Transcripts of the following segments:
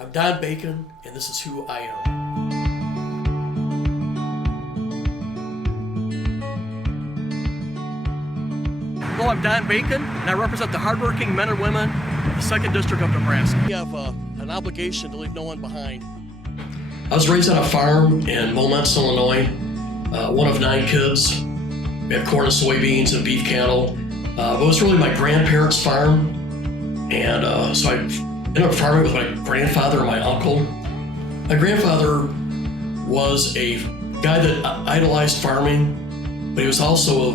I'm Don Bacon, and this is who I am. Hello, I'm Don Bacon, and I represent the hardworking men and women of the 2nd District of Nebraska. We have an obligation to leave no one behind. I was raised on a farm in Momence, Illinois, one of 9 kids. We had corn and soybeans and beef cattle. But it was really my grandparents' farm, and so I ended up farming with my grandfather and my uncle. My grandfather was a guy that idolized farming, but he was also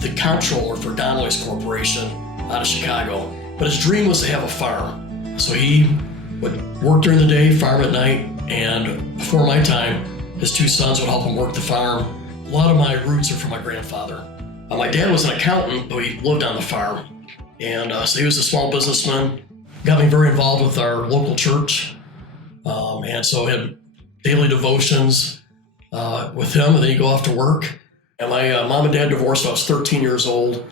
the comptroller for Donnelly's Corporation out of Chicago. But his dream was to have a farm. So he would work during the day, farm at night, and before my time, his 2 sons would help him work the farm. A lot of my roots are from my grandfather. My dad was an accountant, but he lived on the farm. And so he was a small businessman, got me very involved with our local church. And so I had daily devotions with him, and then he'd go off to work. And my mom and dad divorced when I was 13 years old.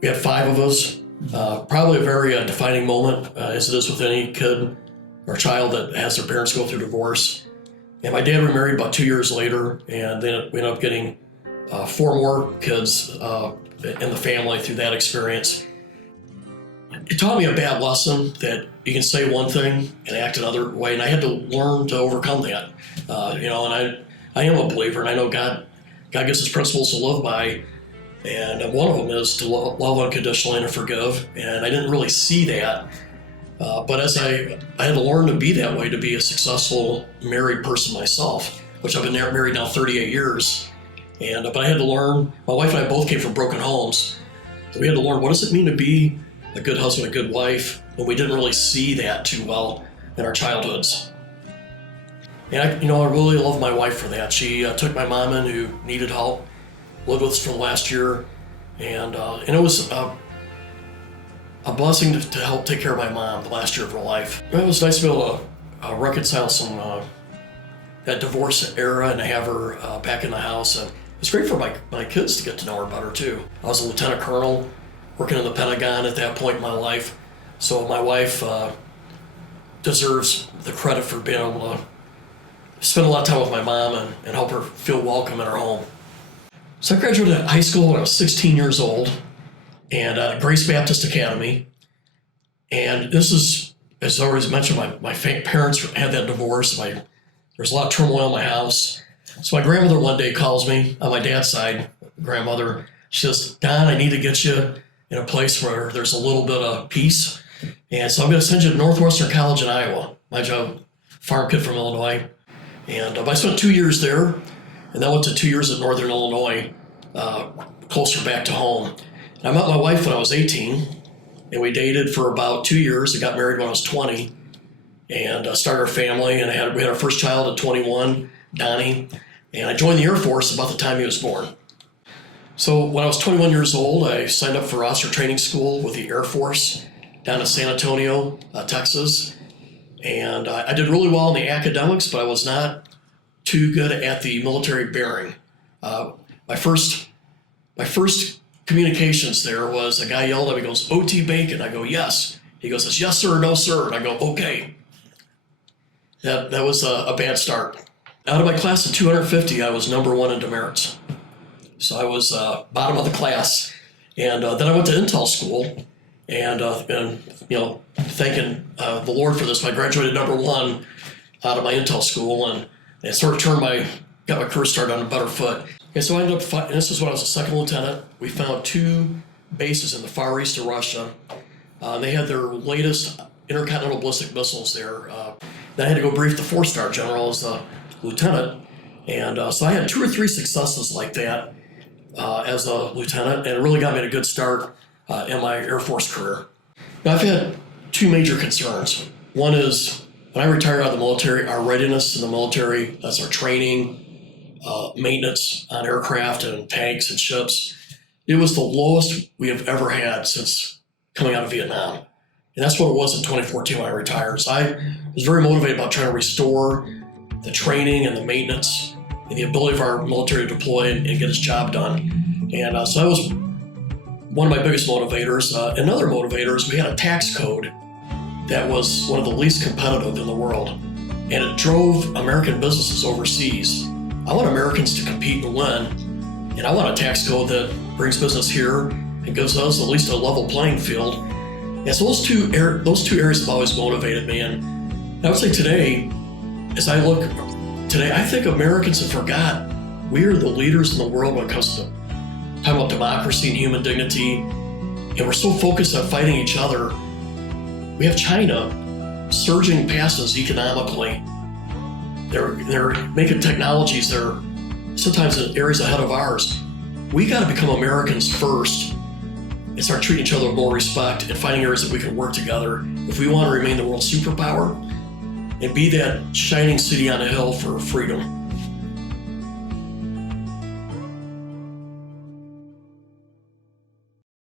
We had 5 of us. Probably a very defining moment, as it is with any kid or child that has their parents go through divorce. And my dad remarried about 2 years later, and then we ended up getting 4 more kids in the family through that experience. It taught me a bad lesson that you can say one thing and act another way, and I had to learn to overcome that. And I am a believer, and I know God gives us principles to live by, and one of them is to love unconditionally and to forgive, and I didn't really see that. But as I had to learn to be that way, to be a successful married person myself, which I've been married now 38 years. But I had to learn, my wife and I both came from broken homes. So we had to learn, what does it mean to be a good husband, a good wife? And we didn't really see that too well in our childhoods. And I really love my wife for that. She took my mom in who needed help, lived with us for the last year. And it was a blessing to help take care of my mom the last year of her life. It was nice to be able to reconcile some that divorce era and to have her back in the house. And it's great for my kids to get to know her better too. I was a lieutenant colonel working in the Pentagon at that point in my life. So my wife deserves the credit for being able to spend a lot of time with my mom and help her feel welcome in her home. So I graduated high school when I was 16 years old, and Grace Baptist Academy. And this is, as I always mentioned, my parents had that divorce. There's a lot of turmoil in my house. So my grandmother one day calls me on my dad's side, grandmother. She says, "Don, I need to get you in a place where there's a little bit of peace. And so I'm going to send you to Northwestern College in Iowa." My job, farm kid from Illinois. And I spent 2 years there, and then I went to 2 years at Northern Illinois, closer back to home. And I met my wife when I was 18, and we dated for about 2 years. I got married when I was 20, and started our family, and we had our first child at 21, Donnie, and I joined the Air Force about the time he was born. So when I was 21 years old, I signed up for officer training school with the Air Force down in San Antonio, Texas. And I did really well in the academics, but I was not too good at the military bearing. My first communications there was a guy yelled at me, he goes, "OT Bacon." I go, "Yes." He goes, "Yes, sir," "No, sir." And I go, "Okay." That was a bad start. Out of my class of 250, I was number 1 in demerits. So I was bottom of the class. And then I went to Intel school, and thanking the Lord for this, I graduated number 1 out of my Intel school, and it sort of got my career started on a better foot. And so I ended up, and this is when I was a 2nd lieutenant. We found 2 bases in the far east of Russia. They had their latest intercontinental ballistic missiles there. Then I had to go brief the 4-star general as the lieutenant. And so I had 2 or 3 successes like that as a lieutenant, and it really got me a good start in my Air Force career. Now, I've had 2 major concerns. One is, when I retired out of the military, our readiness in the military, that's our training, maintenance on aircraft and tanks and ships. It was the lowest we have ever had since coming out of Vietnam. And that's what it was in 2014 when I retired. So I was very motivated about trying to restore the training and the maintenance and the ability of our military to deploy and get its job done. And so that was one of my biggest motivators. Another motivator is we had a tax code that was one of the least competitive in the world, and it drove American businesses overseas. I want Americans to compete and win, and I want a tax code that brings business here and gives us at least a level playing field. And so those two areas have always motivated me. And I would say today, as I look today, I think Americans have forgot we are the leaders in the world when it comes to talking about democracy and human dignity, and we're so focused on fighting each other. We have China surging past us economically. They're making technologies that are sometimes in areas ahead of ours. We got to become Americans first and start treating each other with more respect and finding areas that we can work together if we want to remain the world superpower and be that shining city on a hill for freedom.